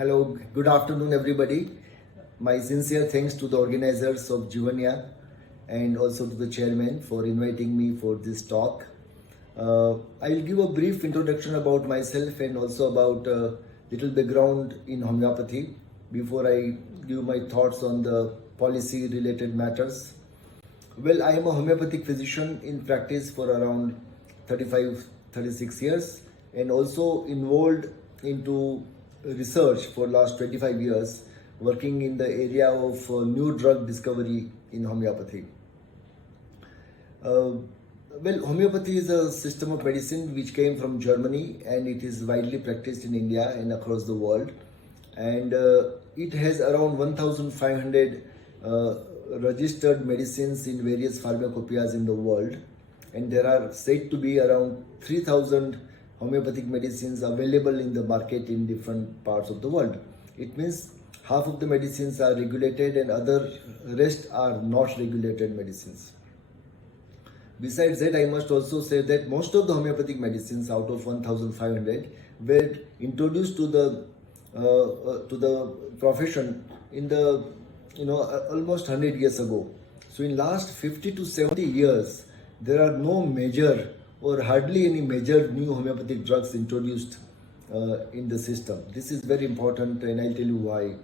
Hello, good afternoon, everybody. My sincere thanks to the organizers of Jeevanaya and also to the chairman for inviting me for this talk. I will give a brief introduction about myself and also about little background in homeopathy before I give my thoughts on the policy related matters. Well, I am a homeopathic physician in practice for around 35, 36 years and also involved into research for last 25 years working in the area of new drug discovery in homeopathy. Homeopathy is a system of medicine which came from Germany and it is widely practiced in India and across the world. And it has around 1,500 registered medicines in various pharmacopoeias in the world. And there are said to be around 3,000 homeopathic medicines available in the market in different parts of the world. It means half of the medicines are regulated and other rest are not regulated medicines. Besides that, I must also say that most of the homeopathic medicines out of 1,500 were introduced to the profession in the almost 100 years ago. So in last 50 to 70 years, there are no major or hardly any major new homeopathic drugs introduced in the system. This is very important and I'll tell you why.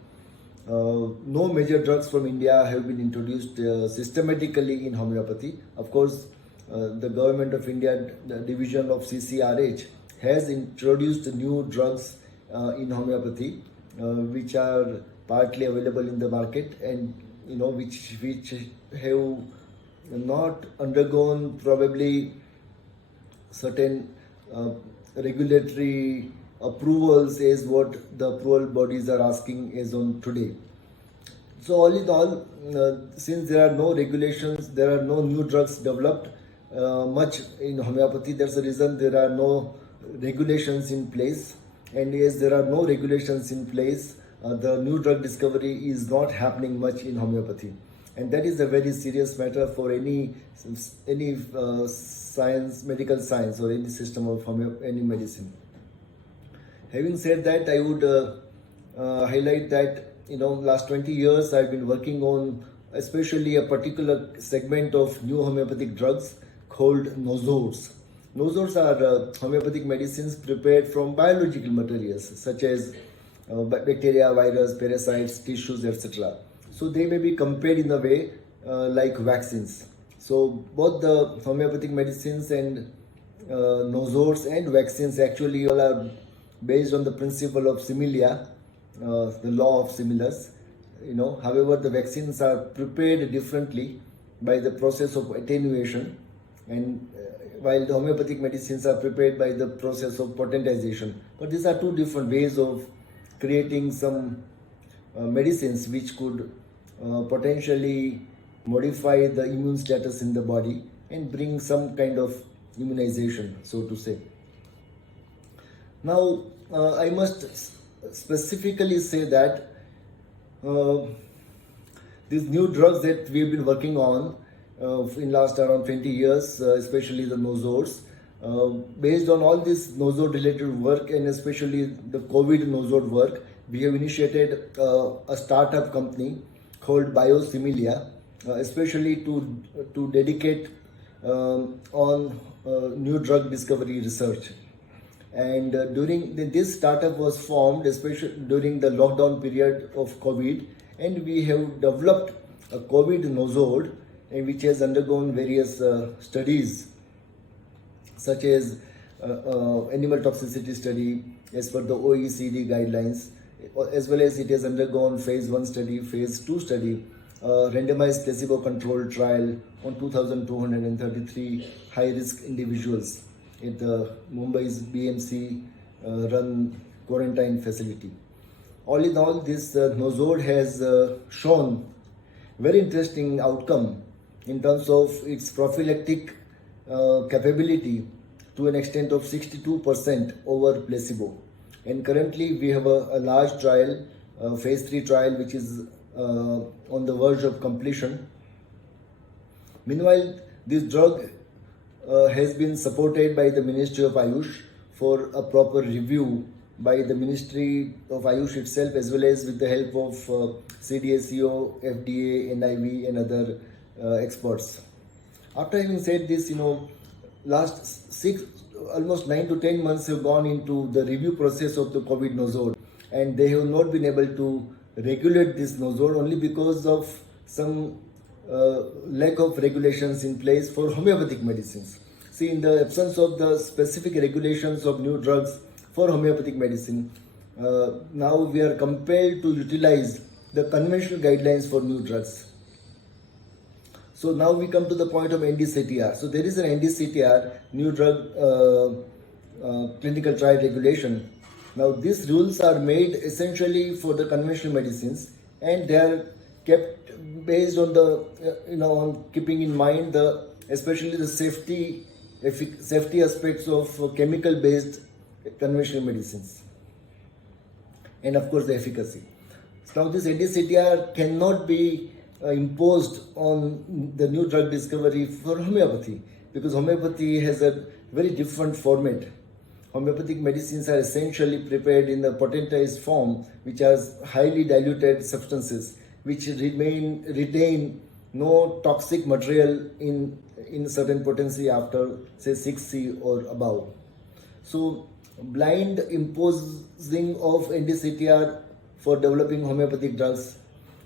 No major drugs from India have been introduced systematically in homeopathy. Of course, the government of India, the division of CCRH, has introduced new drugs in homeopathy, which are partly available in the market and which have not undergone probably certain regulatory approvals as what the approval bodies are asking as on today. So all in all, since there are no regulations, there are no new drugs developed much in homeopathy. That's the reason there are no regulations in place. And as there are no regulations in place, the new drug discovery is not happening much in homeopathy. And that is a very serious matter for any science, medical science, or any system of any medicine. Having said that, I would highlight that last 20 years I've been working on especially a particular segment of new homeopathic drugs called Nozzles. Nozzles are homeopathic medicines prepared from biological materials such as bacteria, virus, parasites, tissues, etc. So they may be compared in a way like vaccines. So both the homeopathic medicines and nozzles and vaccines actually all are based on the principle of similia, the law of similars. However, the vaccines are prepared differently by the process of attenuation, and while the homeopathic medicines are prepared by the process of potentization. But these are two different ways of creating some medicines which could potentially modify the immune status in the body and bring some kind of immunization, so to say. Now, I must specifically say that these new drugs that we've been working on in last around 20 years, especially the nozzles, based on all this nozzle related work and especially the COVID nozzle work, we have initiated a startup company called BioSimilia, especially to dedicate on new drug discovery research. And this startup was formed especially during the lockdown period of COVID, and we have developed a COVID nozzle which has undergone various studies such as animal toxicity study as per the OECD guidelines, as well as it has undergone phase 1 study, phase 2 study, randomized placebo controlled trial on 2,233 high risk individuals at the Mumbai's BMC run quarantine facility. All in all, this nozzle has shown very interesting outcome in terms of its prophylactic capability to an extent of 62% over placebo. And currently we have a large trial, phase 3 trial, which is on the verge of completion. Meanwhile, this drug has been supported by the Ministry of Ayush for a proper review by the Ministry of Ayush itself, as well as with the help of CDSCO, FDA, NIV, and other experts. After having said this, last almost 9 to 10 months have gone into the review process of the COVID nozzle, and they have not been able to regulate this nozzle only because of some lack of regulations in place for homeopathic medicines. See, in the absence of the specific regulations of new drugs for homeopathic medicine, now we are compelled to utilize the conventional guidelines for new drugs. So now we come to the point of NDCTR. So there is an NDCTR, new drug clinical trial regulation. Now these rules are made essentially for the conventional medicines, and they are kept based on the on keeping in mind especially the safety aspects of chemical based conventional medicines, and of course the efficacy. So now this NDCTR cannot be imposed on the new drug discovery for homeopathy, because homeopathy has a very different format. Homeopathic medicines are essentially prepared in a potentized form, which has highly diluted substances which retain no toxic material in certain potency after say 6C or above. So blind imposing of NDCTR for developing homeopathic drugs,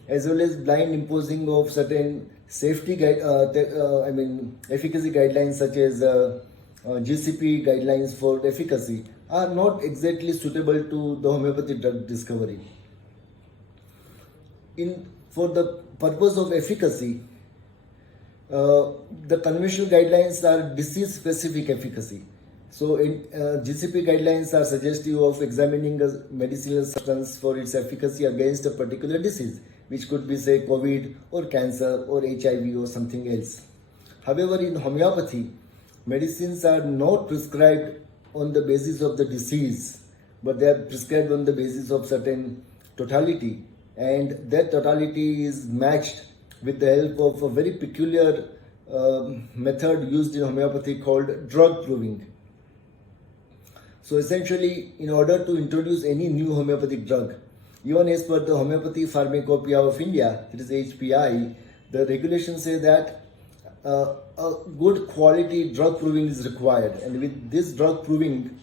as well as blind imposing of certain efficacy guidelines such as GCP guidelines for efficacy, are not exactly suitable to the homeopathic drug discovery. For the purpose of efficacy, the conventional guidelines are disease-specific efficacy. So GCP guidelines are suggestive of examining a medicinal substance for its efficacy against a particular disease, which could be say COVID or cancer or HIV or something else. However, in homeopathy, medicines are not prescribed on the basis of the disease, but they are prescribed on the basis of certain totality, and that totality is matched with the help of a very peculiar method used in homeopathy called drug proving. So essentially, in order to introduce any new homeopathic drug, even as per the Homeopathy Pharmacopoeia of India, that is HPI, the regulations say that a good quality drug proving is required, and with this drug proving,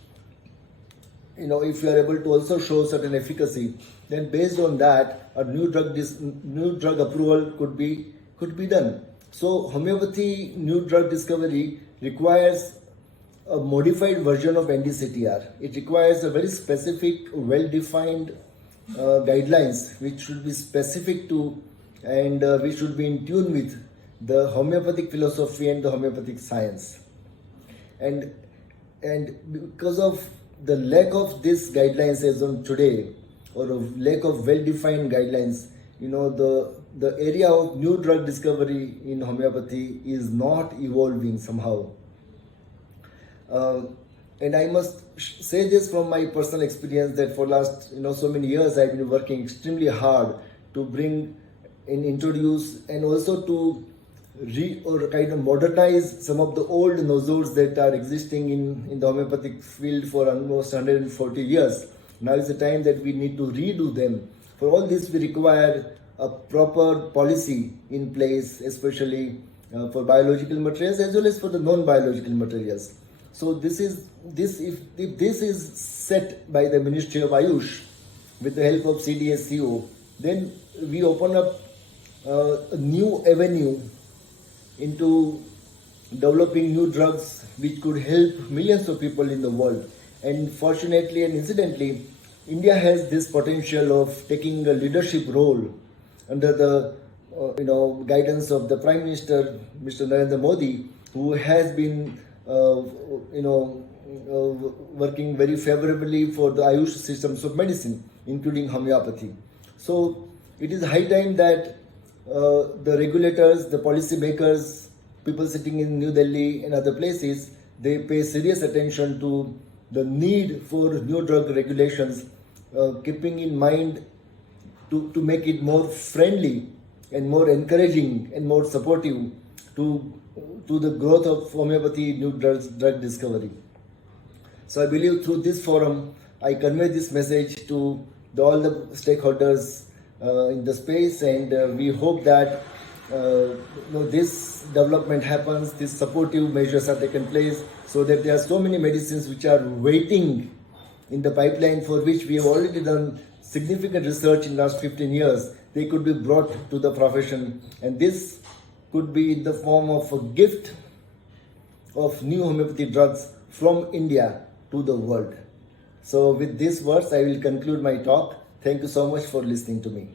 if you are able to also show certain efficacy, then based on that, a new drug approval could be done. So homeopathy new drug discovery requires a modified version of NDCTR. It requires a very specific, well-defined guidelines which should be specific to and which should be in tune with the homeopathic philosophy and the homeopathic science. And because of the lack of these guidelines as on today, or of lack of well-defined guidelines, the area of new drug discovery in homeopathy is not evolving somehow. And I must say this from my personal experience, that for last so many years I've been working extremely hard to bring and introduce and also to modernize some of the old nozzles that are existing in the homeopathic field for almost 140 years. Now is the time that we need to redo them. For all this, we require a proper policy in place, especially for biological materials as well as for the non-biological materials. So if this is set by the Ministry of Ayush with the help of CDSCO, then we open up a new avenue into developing new drugs which could help millions of people in the world. And fortunately and incidentally, India has this potential of taking a leadership role under the guidance of the Prime Minister, Mr. Narendra Modi, who has been working very favorably for the Ayush systems of medicine, including homeopathy. So it is high time that the regulators, the policy makers, people sitting in New Delhi and other places, they pay serious attention to the need for new drug regulations, keeping in mind to make it more friendly and more encouraging and more supportive to the growth of homeopathy new drug discovery. So I believe through this forum, I convey this message to all the stakeholders in the space, and we hope that this development happens, these supportive measures are taken place, so that there are so many medicines which are waiting in the pipeline, for which we have already done significant research in the last 15 years. They could be brought to the profession, and this could be in the form of a gift of new homeopathy drugs from India to the world. So with these words, I will conclude my talk. Thank you so much for listening to me.